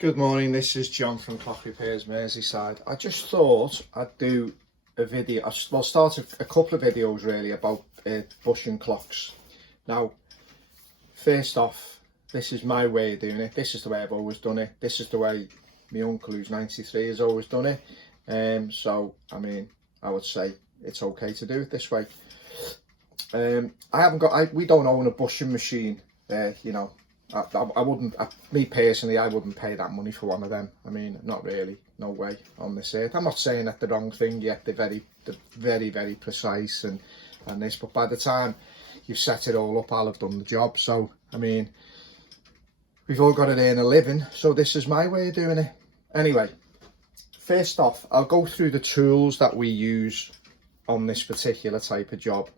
Good morning, this is John from Clock Repairs Merseyside. I just thought I'd do a video, well start a couple of videos really about bushing clocks. Now, first off, this is my way of doing it. This is the way I've always done it. This is the way my uncle who's 93 has always done it. So, I mean, I would say it's okay to do it this way. We don't own a bushing machine, you know. I wouldn't, me personally, I wouldn't pay that money for one of them. I mean, not really, no way on this earth. I'm not saying that the wrong thing yet. They're very precise and this, but by the time you've set it all up, I'll have done the job. So, I mean, we've all got to earn a living, so this is my way of doing it. Anyway, first off, I'll go through the tools that we use on this particular type of job.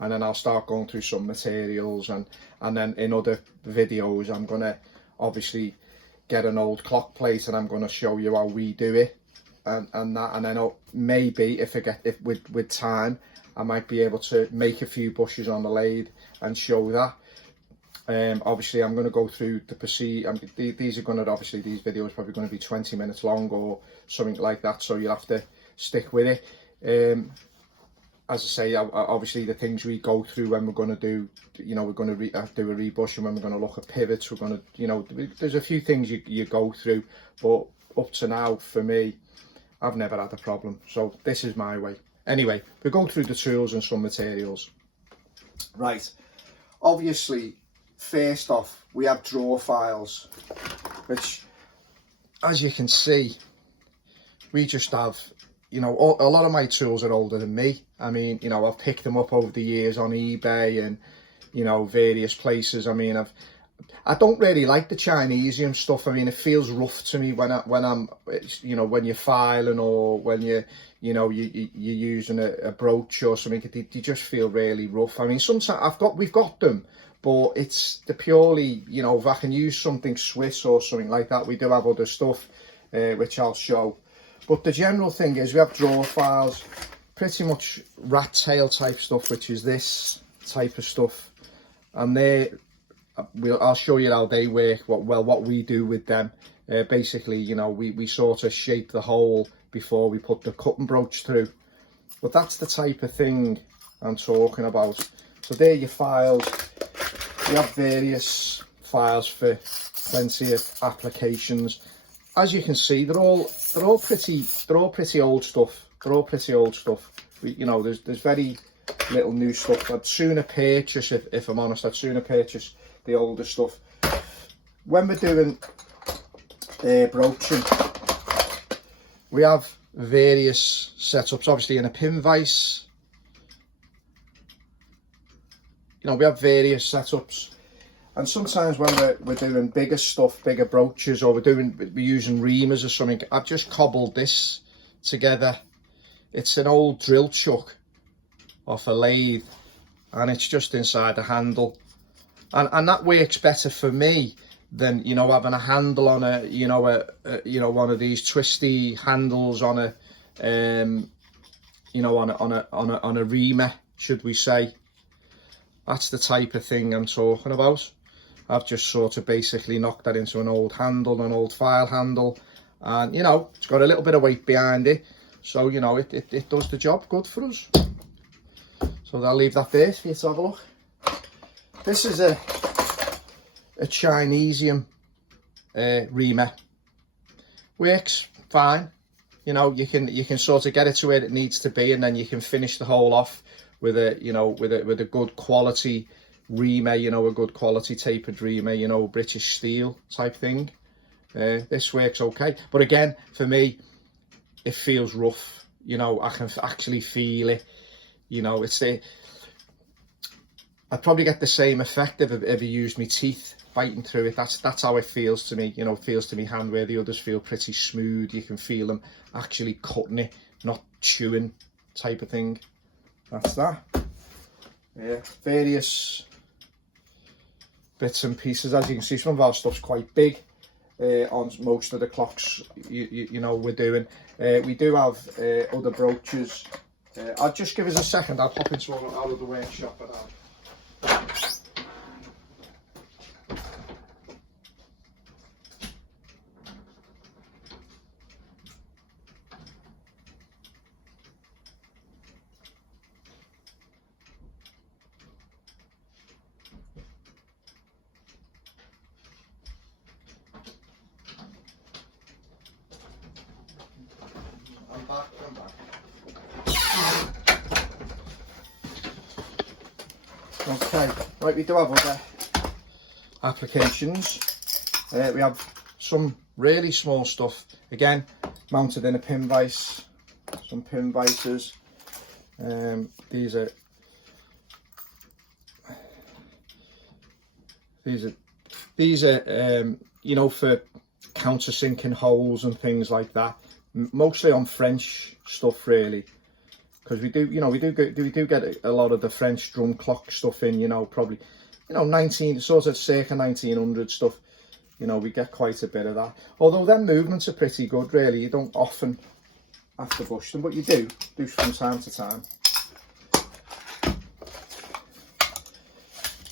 And then I'll start going through some materials, and then in other videos I'm going to obviously get an old clock plate and I'm going to show you how we do it, and then maybe if with time I might be able to make a few bushes on the lathe and show that. Obviously I'm going to go through the procedure. These videos are probably going to be 20 minutes long or something like that, so you'll have to stick with it. As I say, obviously the things we go through when we're going to do, you know, we're going to do a rebush, and when we're going to look at pivots, we're going to, you know, there's a few things you go through, but up to now, for me, I've never had a problem. So this is my way. Anyway, we go through the tools and some materials. Right. Obviously, first off, we have drawer files, which, as you can see, we just have, you know, a lot of my tools are older than me. I mean, you know, I've picked them up over the years on eBay and, you know, various places. I mean, I don't really like the Chinesium stuff. I mean, it feels rough to me when I'm, you know, when you're filing or when you're using a brooch or something. They just feel really rough. I mean, sometimes we've got them, but it's the purely, you know, if I can use something Swiss or something like that. We do have other stuff, which I'll show. But the general thing is we have drawer files, pretty much rat tail type stuff, which is this type of stuff. And I'll show you how they work, what we do with them. Basically, you know, we sort of shape the hole before we put the cutting brooch through. But that's the type of thing I'm talking about. So there are your files. You have various files for plenty of applications. As you can see, they're all pretty old stuff. They're all pretty old stuff. You know, there's very little new stuff. I'd sooner purchase, if I'm honest, I'd sooner purchase the older stuff. When we're doing broaching, we have various setups. Obviously, in a pin vise, you know, we have various setups. And sometimes when we're doing bigger stuff, bigger brooches, or we're using reamers or something, I've just cobbled this together. It's an old drill chuck off a lathe, and it's just inside the handle. And that works better for me than, you know, having a handle on a, you know, one of these twisty handles on a, you know, on a reamer, should we say. That's the type of thing I'm talking about. I've just sort of basically knocked that into an old handle, an old file handle, and, you know, it's got a little bit of weight behind it, so, you know, it does the job good for us. So I'll leave that there for you to have a look. This is a Chinesium reamer. Works fine. You know, you can sort of get it to where it needs to be, and then you can finish the hole off with a, you know, with a good quality reamer, you know, a good quality tapered reamer, you know, British steel type thing. This works okay, but again, for me, it feels rough. You know, I can actually feel it. You know, I'd probably get the same effect if I used my teeth biting through it. That's how it feels to me. You know, it feels to me hand, where the others feel pretty smooth. You can feel them actually cutting it, not chewing type of thing. That's that. Yeah, various bits and pieces. As you can see, some of our stuff's quite big on most of the clocks you know we're doing. We do have other brooches. I'll just give us a second. I'll pop into out of the workshop and Okay, right, we do have other applications. We have some really small stuff, again, mounted in a pin vise, some pin vices. These are you know, for countersinking holes and things like that, mostly on French stuff really, because we do get a lot of the French drum clock stuff in, you know, probably, you know, 19 sort of circa 1900 stuff, you know, we get quite a bit of that. Although them movements are pretty good really, you don't often have to bush them, but you do from time to time.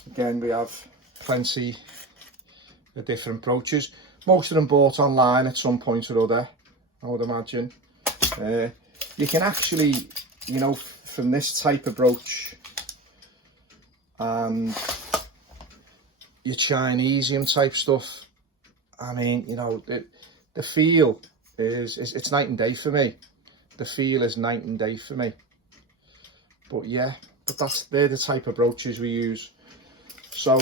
Again, we have plenty of different brooches, most of them bought online at some point or other, I would imagine. You can actually, you know, from this type of brooch and your Chinesium type stuff, I mean, you know, the feel is it's night and day for me. The feel is night and day for me. But yeah, but they're the type of brooches we use. So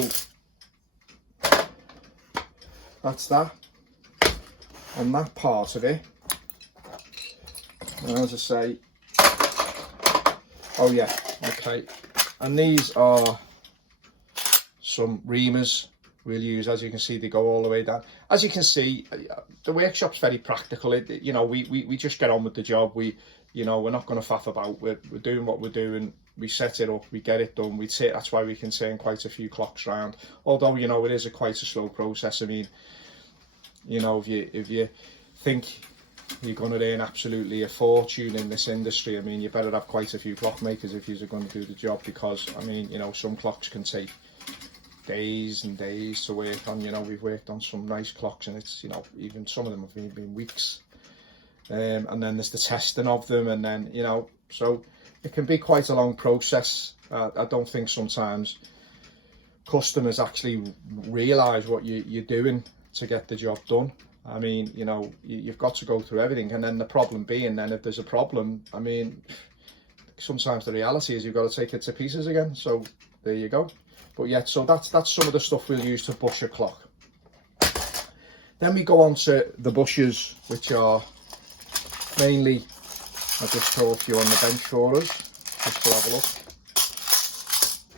that's that on that part of it. And as I say, oh yeah, okay, and these are some reamers we'll use. As you can see, they go all the way down. As you can see, the workshop's very practical. You know, we just get on with the job. You know, we're not going to faff about. We're doing what we're doing. We set it up, we get it done. That's why we can turn quite a few clocks round. Although, you know, it is quite a slow process. I mean, you know, if you think you're going to earn absolutely a fortune in this industry, I mean, you better have quite a few clockmakers if you're going to do the job, because, I mean, you know, some clocks can take days and days to work on. You know, we've worked on some nice clocks and it's, you know, even some of them have been weeks. And then there's the testing of them, and then, you know, so it can be quite a long process. I don't think sometimes customers actually realise what you're doing to get the job done. I mean, you know, you've got to go through everything, and then the problem being, then if there's a problem, I mean, sometimes the reality is you've got to take it to pieces again. So there you go. But yeah, so that's some of the stuff we'll use to bush a clock. Then we go on to the bushes, which are mainly, I'll just throw a few on the bench for us, just to have a look.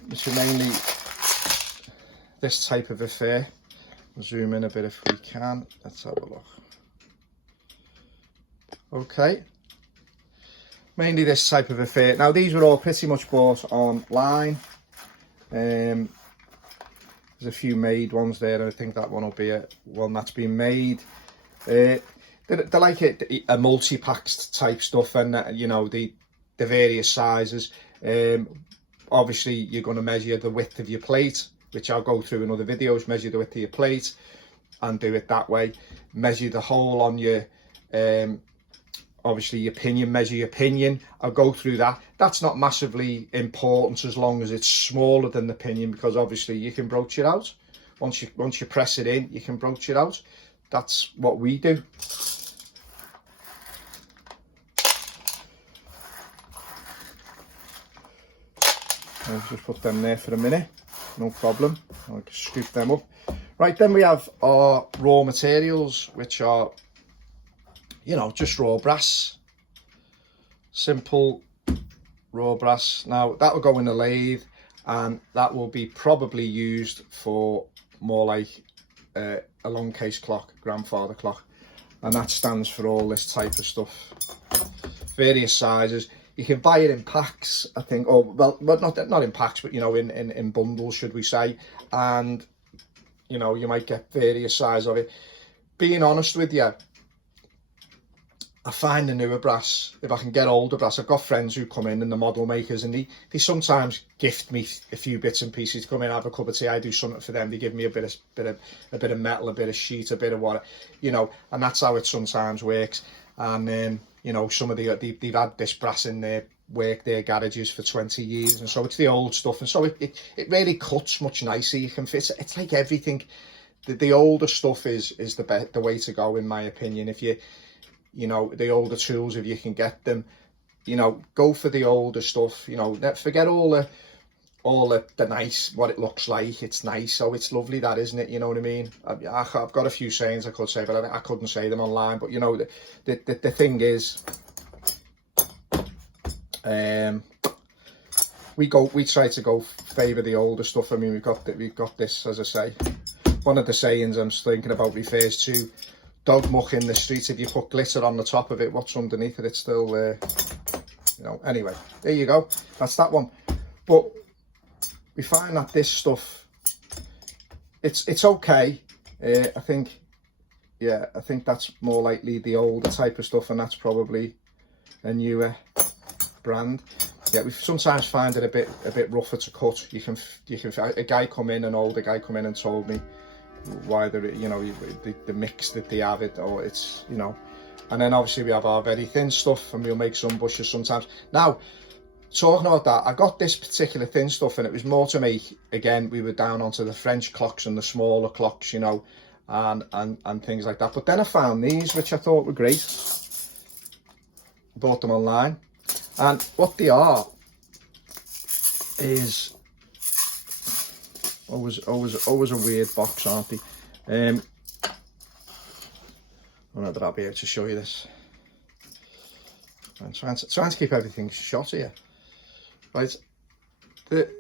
This is mainly this type of affair. I'll zoom in a bit if we can. Let's have a look. Okay. Mainly this type of affair. Now, these were all pretty much bought online. There's a few made ones there. I think that one will be one that's been made. They're like a multi-packed type stuff, and you know, the various sizes. Obviously, you're going to measure the width of your plate, which I'll go through in other videos. Measure the width of your plate and do it that way. Measure the hole on your obviously your pinion, measure your pinion. I'll go through that. That's not massively important as long as it's smaller than the pinion, because obviously you can broach it out. Once you press it in, you can broach it out. That's what we do. I'll just put them there for a minute, no problem. I'll just scoop them up. Right, then we have our raw materials, which are, you know, just raw brass. Simple raw brass. Now, that will go in the lathe, and that will be probably used for more like a long case clock, grandfather clock. And that stands for all this type of stuff. Various sizes. You can buy it in packs, I think, or well not in packs, but you know, in bundles, should we say. And you know, you might get various sizes of it. Being honest with you, I find the newer brass, if I can get older brass, I've got friends who come in and the model makers, and they sometimes gift me a few bits and pieces to come in, have a cup of tea. I do something for them. They give me a bit of metal, a bit of sheet, a bit of water, you know, and that's how it sometimes works. And you know, some of they've had this brass in their garages for 20 years, and so it's the old stuff, and so it really cuts much nicer. You can fit. It's like everything. The older stuff is the way to go, in my opinion. If you know, the older tools, if you can get them, you know, go for the older stuff. You know, forget all all the nice, what it looks like. It's nice, so it's lovely, that, isn't it? You know what I mean? I've got a few sayings I could say, but I couldn't say them online. But you know, the thing is, we try to go favour the older stuff. I mean, we've got this, as I say, one of the sayings I'm thinking about refers to dog muck in the street. If you put glitter on the top of it, what's underneath it? It's still you know. Anyway, there you go. That's that one. But we find that this stuff, it's okay. I think that's more likely the older type of stuff, and that's probably a newer brand. Yeah, we sometimes find it a bit rougher to cut. You can a guy come in, an older guy come in and told me why the mix that they have it, or it's, you know. And then obviously we have our very thin stuff, and we'll make some bushes sometimes. Now, talking about that, I got this particular thin stuff, and it was more to make, again, we were down onto the French clocks and the smaller clocks, you know, and things like that. But then I found these, which I thought were great. Bought them online, and what they are is always a weird box, aren't they? I don't know that I'll be able to show you this. I'm trying to keep everything shot here. Right, they're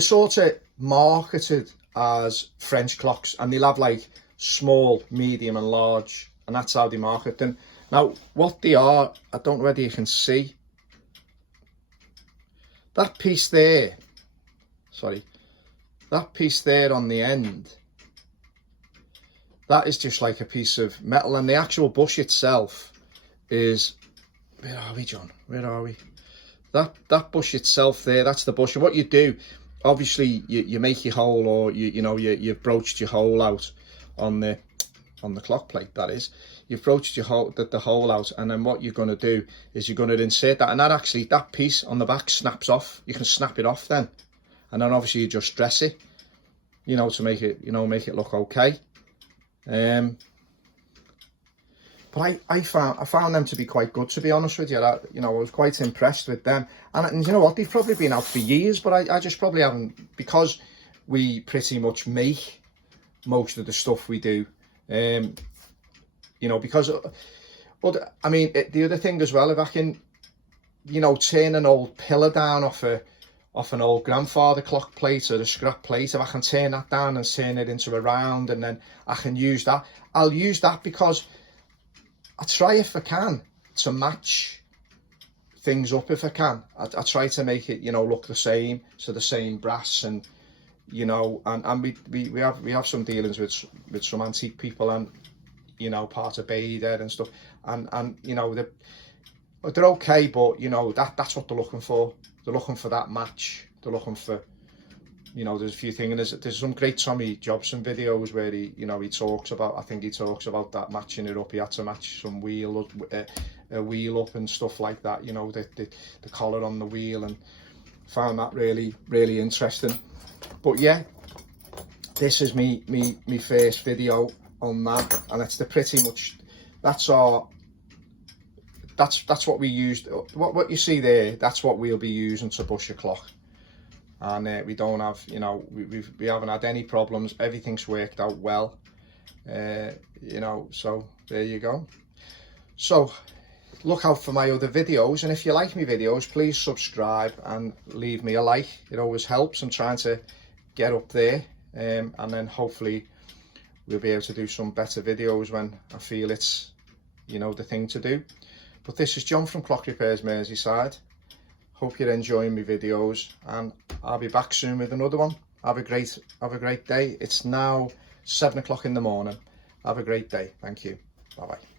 sort of marketed as French clocks, and they'll have like small, medium and large, and that's how they market them. Now, what they are, I don't know whether you can see that piece there, that piece there on the end, that is just like a piece of metal, and the actual bush itself is, where are we, John? Where are we? That bush itself there, that's the bush. And what you do, obviously, you make your hole, or you've broached your hole out on the clock plate. That is, you've broached your hole, the hole out, and then what you're going to do is you're going to insert that, and that piece on the back snaps off. You can snap it off then, and then obviously you just dress it, you know, to make it look okay. But I found them to be quite good, to be honest with you. I was quite impressed with them. And you know what, they've probably been out for years, but I just probably haven't, because we pretty much make most of the stuff we do. You know, because, but I mean, the other thing as well, if I can, you know, turn an old pillar down off an old grandfather clock plate or a scrap plate, if I can turn that down and turn it into a round, and then I can use that, I'll use that, because I try, if I can, to match things up if I can. I try to make it, you know, look the same, so the same brass, and you know, and we have some dealings with some antique people, and you know, part of Bader and stuff, and you know, they're okay, but you know, that's what they're looking for. They're looking for that match. They're looking for, you know, there's a few things, and there's some great Tommy Jobson videos where he talks about, I think he talks about that, matching it up. He had to match some wheel up and stuff like that, you know, the collar on the wheel, and found that really, really interesting. But yeah, this is me first video on that, and it's pretty much, that's what we used. What you see there, that's what we'll be using to bush a clock. And we don't have, you know, we haven't had any problems. Everything's worked out well, you know, so there you go. So look out for my other videos, and if you like my videos, please subscribe and leave me a like. It always helps. I'm trying to get up there, and then hopefully we'll be able to do some better videos when I feel it's, you know, the thing to do. But this is John from Clock Repairs Merseyside. Hope you're enjoying my videos, and I'll be back soon with another one. Have a great day. It's now 7 o'clock in the morning. Have a great day. Thank you. Bye bye.